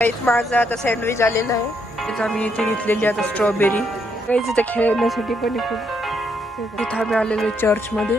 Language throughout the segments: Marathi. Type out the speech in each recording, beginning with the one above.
काहीच माझं आता सँडविच आलेलं आहे. आम्ही इथे घेतलेली आता स्ट्रॉबेरी. काहीच इथे खेळण्यासाठी पण खूप. इथं आम्ही आलेलो चर्च मध्ये.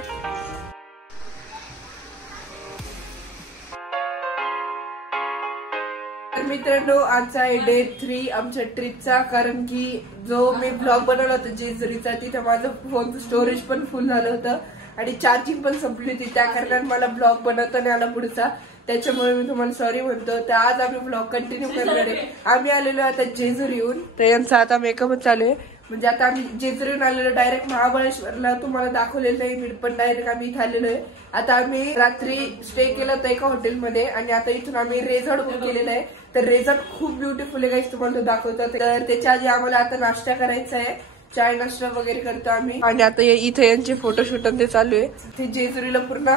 तर मित्रांनो, आजचा आहे डे 3 आमच्या ट्रिपचा. कारण की जो मी ब्लॉग बनवला होता जेजुरीचा, तिथं माझं फोनचं स्टोरेज पण फुल झालं होतं आणि चार्जिंग पण संपली होती. त्या कारणाने मला ब्लॉग बनवता नाही आला पुढचा. त्याच्यामुळे मी तुम्हाला सॉरी म्हणतो. तर आज आम्ही ब्लॉग कंटिन्यू करणार आहे. आम्ही आलेलो आता जेजुरीहून. तर यांचा आता मेकअपच चालू आहे. म्हणजे आता आम्ही जेजुरीहून आलेलो डायरेक्ट महाबळेश्वरला. तुम्हाला दाखवलेलं नाही मी, पण डायरेक्ट आम्ही इथे आलेलो आहे. आता आम्ही रात्री स्टे केलं होतं एका हॉटेलमध्ये आणि आता इथून आम्ही रेझॉर्ट बुक केलेलं आहे. तर रेझॉर्ट खूप ब्युटिफुल आहे गाईस, तुम्हाला तो दाखवतात. तर त्याच्या आधी आम्हाला आता नाश्ता करायचा आहे. चाय नाश्ता वगैरे करतो आम्ही. आणि आता इथे यांचे फोटोशूट ते चालू आहे. ते जेजुरीला पूर्ण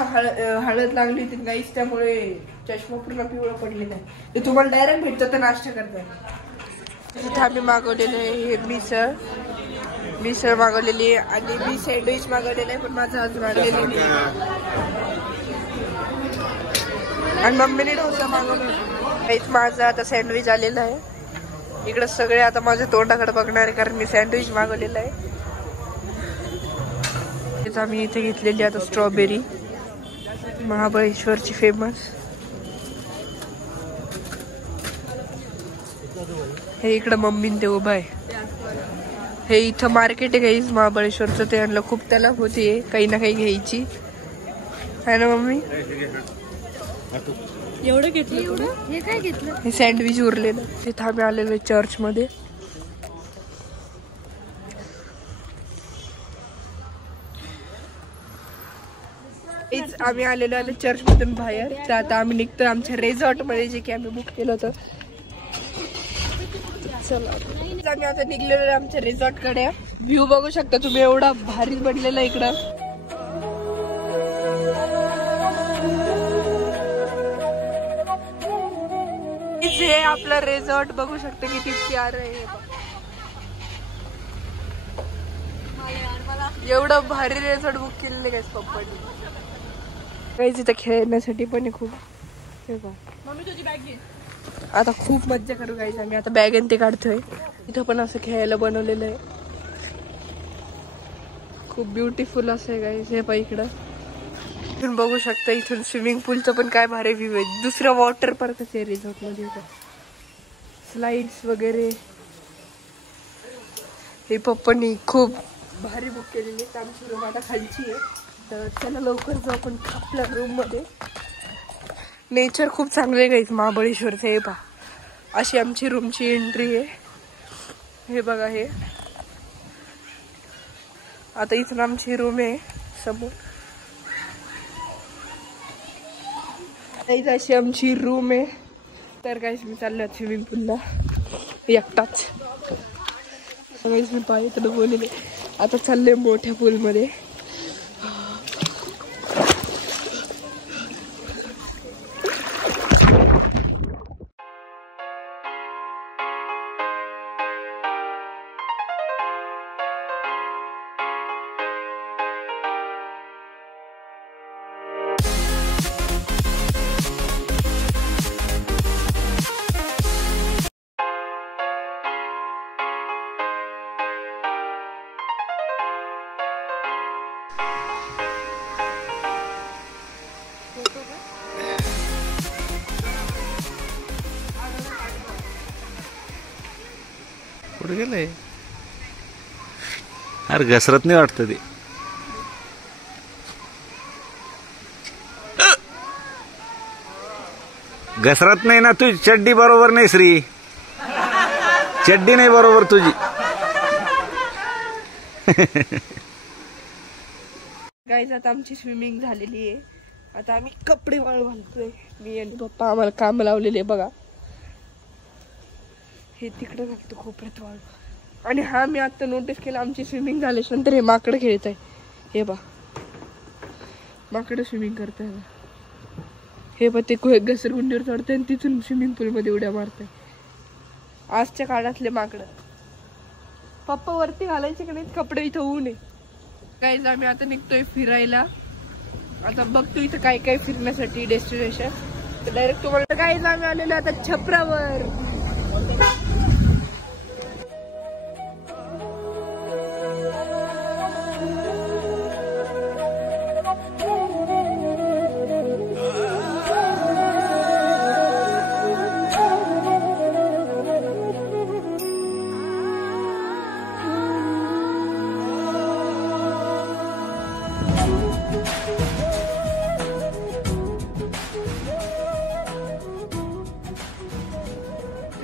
हळद लागली होती गाईस, त्यामुळे चष्मा पूर्ण पिवळा पडलेला आहे. ते तुम्हाला डायरेक्ट भेटतं तर नाश्ता करताय. इथे आम्ही मागवलेलं आहे हे मिसळ मागवलेली आहे आणि मी सँडविच मागवलेलं आहे, पण माझं अजून आलेलं नाही. आणि मम्मीने डोसा मागवला. माझं आता सँडविच आलेलं आहे. इकडे सगळे आता माझ्या तोंडाकडे बघणार आहे कारण मी सँडविच मागवलेलं आहे. आम्ही इथे घेतलेली आता स्ट्रॉबेरी, महाबळेश्वरची फेमस. हे इकडं मम्मीन ते उभा आहे. हे इथं मार्केट आहे गाईज महाबळेश्वरचं. ते आणलं खूप त्याला होती काही ना काही घ्यायची आहे ना मम्मी. एवढं घेतलं. हे काय घेतलं? हे सँडविच उरलेलं. तिथं आम्ही आलेलो चर्च मध्ये. आम्ही आलेलो आलो चर्च मधून बाहेर. तर आता आम्ही निघतोय आमच्या रेझॉर्ट मध्ये, जे की आम्ही बुक केलं होतं. चला आम्ही आता निघलेलो आमच्या रिसॉर्ट कडे. व्ह्यू बघू शकता तुम्ही, एवढा भारी बनलेला इकडं. हे आपलं रिसॉर्ट बघू शकता किती प्यार आहे. एवढं भारी रिसॉर्ट बुक केलेलं काय पप्पानी. काहीच इथं खेळण्यासाठी पण खूप. मम्मी तुझी बॅग घे. आता खूप मज्जा करू गाईस. आम्ही आता बॅग ते काढतोय. इथं पण असं खेळायला बनवलेलं आहे. खूप ब्युटिफुल असं आहे गाईस. हे पण इकडं इथून बघू शकता. इथून स्विमिंग पूलचं पण काय भारी व्ह्यू आहे. दुसरं वॉटर पार्कच आहे रिसॉर्ट मध्ये. स्लाइड्स वगैरे हे पप्पांनी खूप भारी बुक केलेली आहे. आमची रूम आता खालची आहे. तर चला लवकर जाऊ आपण आपल्या रूम मध्ये. नेचर खूप चांगलं आहे गाईस महाबळेश्वरचं. हे पहा, अशी आमची रूमची एंट्री आहे. हे बघा, हे आता इथून आमची रूम आहे समोर. अशी आमची रूम आहे. तर गाईस मी चाललो स्विमिंग पूलला एकटाच. गाईस मी पाहिजे बोलले. आता चालले मोठ्या पूलमध्ये. कुठे गेलंय? अरे घसरत नाही वाटत ते. घसरत नाही ना. तुझी चड्डी बरोबर नाही श्री. चड्डी नाही बरोबर तुझी. गाईज आता आमची स्विमिंग झालेली आहे. आता आम्ही कपडे वाळू घालतोय. मी आणि पप्पा आम्हाला काम लावलेले बघा. हे तिकडे घालतो कोपऱ्यात वाळू. आणि हा मी आता नोटीस केलं, आमची स्विमिंग झाल्याच्या नंतर हे माकडं खेळत आहे. हे बा माकडं स्विमिंग करत आहे. हे बा ते घसरगुंडीवर चढतंय आणि तिथून स्विमिंग पूल मध्ये उड्या मारतंय. आजच्या काळातले माकडं. पप्पा वरती घालायचे का नाही कपडे, इथं ऊन आहे. गाईज आम्ही आता निघतोय फिरायला. आता बघतो इथं काय काय फिरण्यासाठी डेस्टिनेशन. डायरेक्ट तुम्हाला गाईज आम्ही आलेलो आता छपरावर.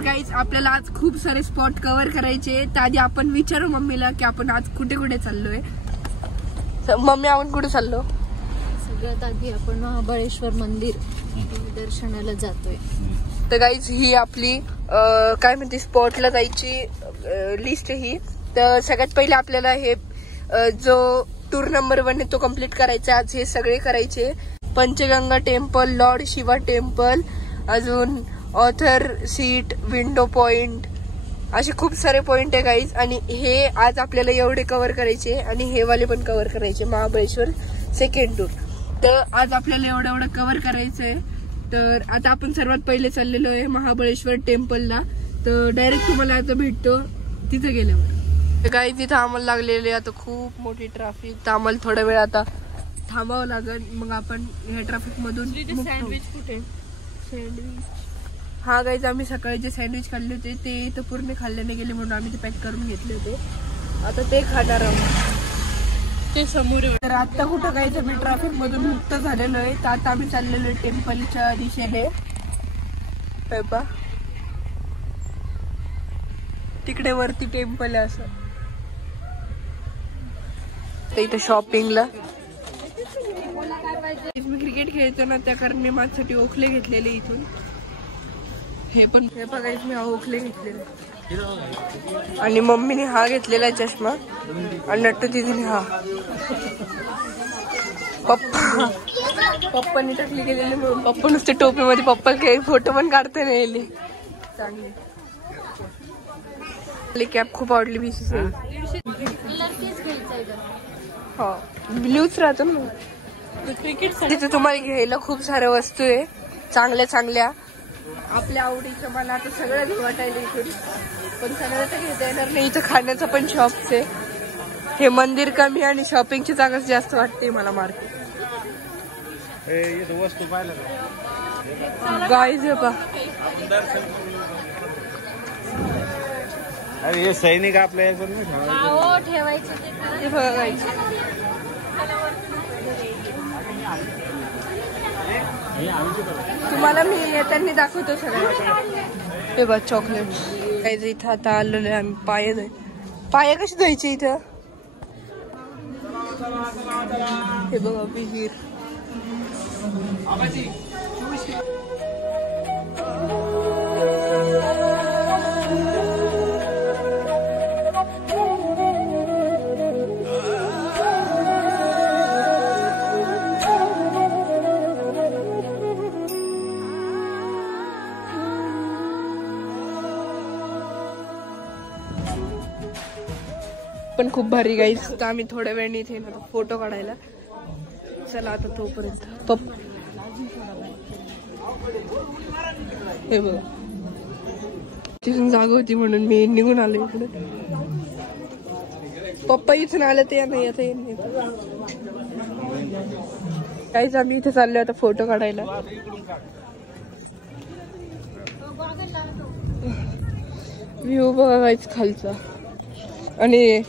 गाईज आपल्याला आज खूप सारे स्पॉट कव्हर करायचे. त्याआधी आपण विचारू मम्मीला की आपण आज कुठे कुठे चाललोय. मम्मी आपण कुठे चाललो? सगळ्यात आधी आपण महाबळेश्वर मंदिर दर्शनाला जातोय. तर गाईज ही आपली काय म्हणते स्पॉटला जायची लिस्ट ही. तर सगळ्यात पहिले आपल्याला हे जो टूर नंबर 1 आहे तो कम्प्लीट करायचा. आज हे सगळे करायचे. Panchganga temple, Lord Shiva temple, अजून ऑथर सीट, विंडो पॉइंट, असे खूप सारे पॉइंट आहे गाईज. आणि हे आज आपल्याला एवढे कव्हर करायचे आणि हे वाले पण कव्हर करायचे. Mahabaleshwar second tour. तर आज आपल्याला एवढं कव्हर करायचंय. तर आता आपण सर्वात पहिले चाललेलो आहे महाबळेश्वर टेम्पलला. तर डायरेक्ट तुम्हाला आता भेटतो तिथे गेल्यावर. गाईज तिथं आम्हाला लागलेले आता खूप मोठी ट्रॅफिक. तर आम्हाला थोडा वेळ आता थांबावं लागेल. मग आपण ह्या ट्रॅफिक मधून सँडविच कुठे सँडविच. हा गाईज आम्ही सकाळी जे सँडविच खाल्ले होते ते इथं पूर्ण खाल्ले नाही गेले म्हणून आम्ही ते पॅक करून घेतले होते. आता ते खाणार आहोत ते समोर. तर आता कुठं जायचं मी ट्रॅफिक मधून मुक्त झालेलो आहे. तर आता आम्ही चाललेलो आहे टेम्पलच्या दिशेने. तिकडे वरती टेम्पल आहे असं. तर इथं शॉपिंगला मी क्रिकेट खेळतो ना त्या कारण मी माझ्यासाठी ओखले घेतलेले इथून. हे पण हे बघायचं मी ओखले घेतलेले आणि मम्मीने हा घेतलेला चष्मा आणि नट्टू दिदीने हा. पप्पाने टाकली गेलेली म्हणून पप्पा नुसते टोपीमध्ये पप्पा काही फोटो पण काढता नाही येईल. चांगली कॅप खूप आवडली बीसीसी. हो ब्ल्यूच राहतो ना. तिथे तुम्हाला घ्यायला खूप साऱ्या वस्तू आहे चांगल्या चांगल्या आपल्या आवडीचं. मला आता सगळं घेऊ वाटायला इथून पण सगळं तर घेता येणार नाही. इथं खाण्याचं पण शॉप्स आहे. हे मंदिर कमी आणि शॉपिंगची जागाच जास्त वाटते मला मार्केट. गाईज बा अरे हे सैनिक आपल्या ठेवायचे ते बघा गाईज. तुम्हाला मी येताना दाखवतो सगळं. हे बघ चॉकलेट गाईज. इथं आता आलेलो आहे आम्ही. पाय कशी धुवायचे इथं. हे बघा विहीर. पण खूप भारी गाईज. तर आम्ही थोड्या वेळाने इथे ना फोटो काढायला. चला आता तोपर्यंत हे बघ तिथून जागा होती म्हणून मी निघून आलो इकडे. पप्पा इथून आले ते नाही आता येत. काहीच आम्ही इथे चाललोय आता फोटो काढायला. व्ह्यू बघा काहीच खालचा. आणि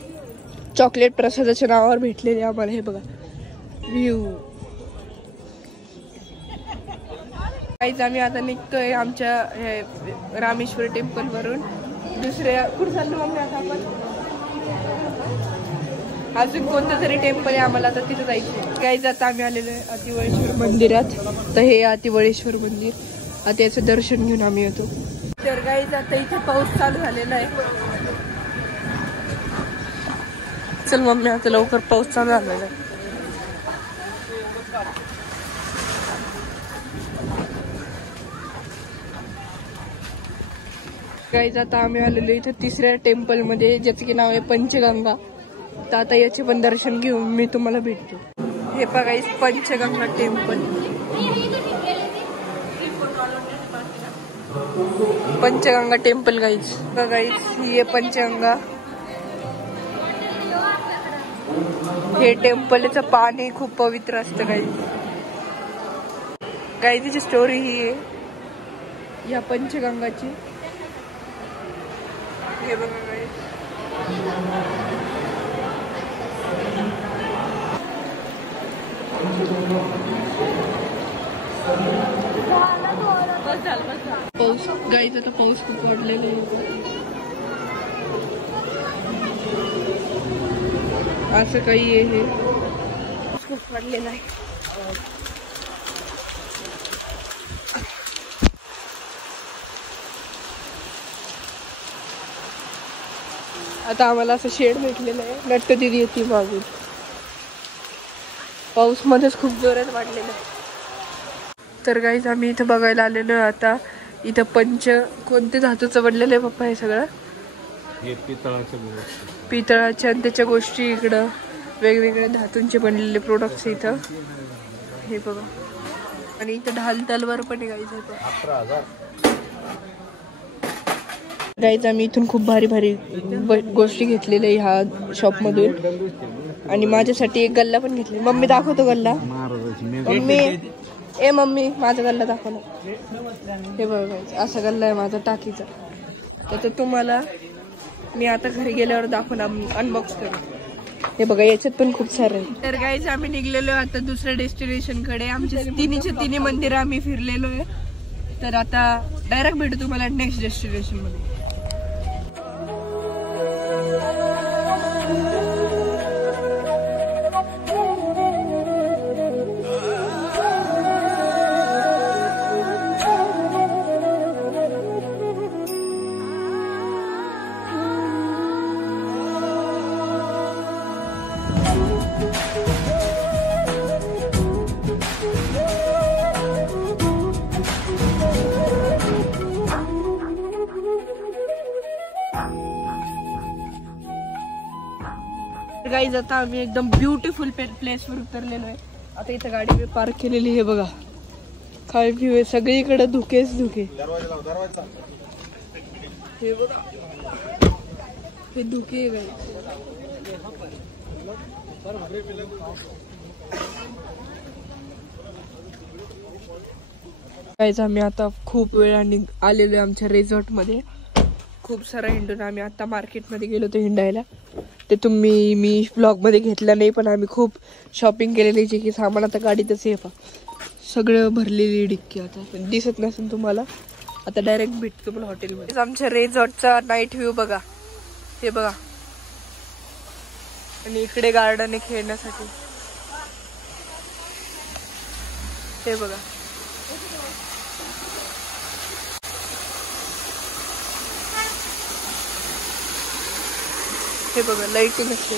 चॉकलेट प्रसादाच्या नावावर भेटलेले आम्हाला. हे बघा व्ह्यू. काहीच आम्ही आता निघतोय आमच्या रामेश्वर टेम्पल वरून. दुसऱ्या कुठे चाललो मग आता आपण. अजून कोणतं तरी टेम्पल आहे आम्हाला आता तिथे जायचं. काहीच आता आम्ही आलेलो आहे अतिवळेश्वर मंदिरात. तर हे अतिवळेश्वर मंदिर. आता याचं दर्शन घेऊन आम्ही येतो. तर काहीच आता इथे पाऊस चालू झालेला आहे. चल मम्मी आता लवकर पाऊस चालू झालेला आहे. गाईज आता आम्ही आलेलो इथे तिसऱ्या टेम्पल मध्ये ज्याचं की नाव आहे पंचगंगा. तर आता याचे पण दर्शन घेऊन मी तुम्हाला भेटतो. हे बघा Panchganga temple. Panchganga temple guys ही आहे पंचगंगा. हे टेम्पलचं पाणी खूप पवित्र असतं गाईज. तिची स्टोरी ही आहे या पंचगंगाची. हे बघा गाईज. पाऊस गाईच आता पाऊस खूप वाढलेला आहे. असं काही आहे हे खूप वाढलेलं आहे. आता आम्हाला असं शेड भेटलेलं आहे. नट्ट दिदी येते मागून. पाऊस मध्येच खूप जोरात वाढलेला आहे. तर गाईज आम्ही इथं बघायला आलेलो आहे. आता इथं कोणते धातूचं बनलेलं आहे पप्पा हे सगळं? पितळाचे आणि त्याच्या गोष्टी इकडं वेगवेगळ्या धातूंचे बनलेले प्रोडक्ट्स इथं हे बघा. आणि इथं ढाल तलवार पण गाईज होतं. गाईज आम्ही इथून खूप भारी भारी गोष्टी घेतलेल्या ह्या शॉप मधून. आणि माझ्यासाठी एक गल्ला पण घेतली. मम्मी दाखवतो गल्ला. मम्मी माझा गल्ला दाखवला. हे बघा असा गल्ला आहे माझा टाकीचा. तर तुम्हाला मी आता घरी गेल्यावर दाखवला अनबॉक्स करून. हे बघा याच्यात पण खूप सारं आहे. तर गाईज आम्ही निघलेलो आता दुसऱ्या डेस्टिनेशन कडे. आमच्या तिन्ही मंदिरं आम्ही फिरलेलो आहे. तर आता डायरेक्ट भेटू तुम्हाला नेक्स्ट डेस्टिनेशन मध्ये. गाईज आता आम्ही एकदम ब्युटिफुल प्लेसवर उतरलेलो आहे. आता इथं गाडी पार्क केलेली. हे बघा काय व्ह्यू आहे. सगळीकडे धुकेच धुके. हे बघा हे धुके गाईज आम्ही आता खूप वेळाने आलेलो आहे आमच्या रिसॉर्ट मध्ये. खूप सारा हिंडून आम्ही आता मार्केटमध्ये गेलो होतो हिंडायला. ते मी ब्लॉग मध्ये घेतलं नाही पण आम्ही खूप शॉपिंग केलेली. जे की सामान आता गाडीतच आहे. सगळं भरलेली डिक्की. आता दिसत नसेल तुम्हाला. आता डायरेक्ट भेटतो तुम्हाला हॉटेलमध्ये. आमच्या रिसॉर्टचा नाईट व्ह्यू बघा. हे बघा आणि इकडे गार्डन आहे खेळण्यासाठी. हे बघा हे बघा लाईटिंग असते.